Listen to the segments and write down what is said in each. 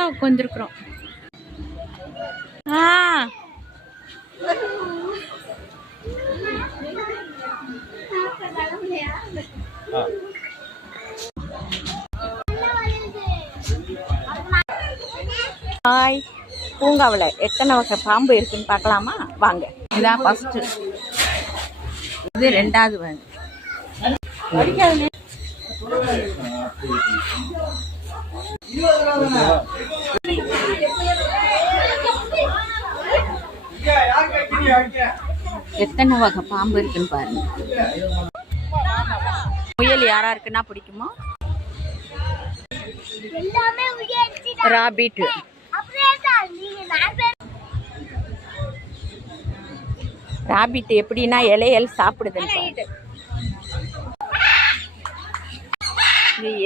பூங்காவுக்கு வந்திருக்கிறோம். ஹாய், பூங்காவில் எத்தனை வகை பாம்பு இருக்குன்னு பார்க்கலாமா? வாங்க. இதான் ஃபர்ஸ்ட், இது ரெண்டாவது வந்து எத்தனை வகை பாம்பு இருக்குன்னு பாருங்க. முயல் யாரா இருக்குன்னா பிடிக்குமோ? ராபிட், ராபிட் எப்படின்னா இலையல் சாப்பிடுது.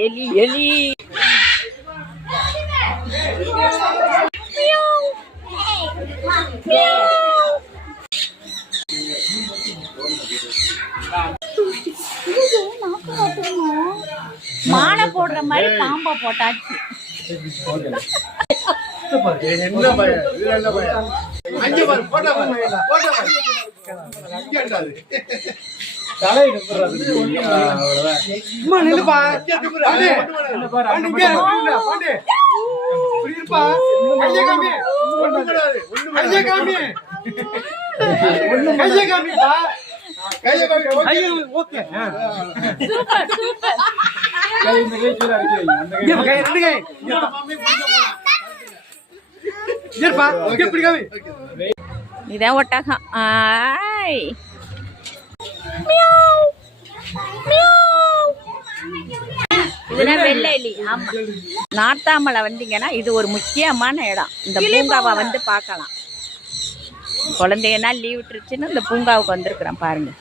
எலி எலி மாலை போடுற மாதிரி பாம்பா போட்டாச்சு. இதான் ஒட்டகம். இதுதான் வெள்ளை எலி. ஆமா, நார்த்தாமலை வந்தீங்கன்னா இது ஒரு முக்கியமான இடம். இந்த பூங்காவை வந்து பார்க்கலாம். குழந்தைங்கன்னா லீவ் விட்டுருச்சுன்னு இந்த பூங்காவுக்கு வந்திருக்கிறேன் பாருங்க.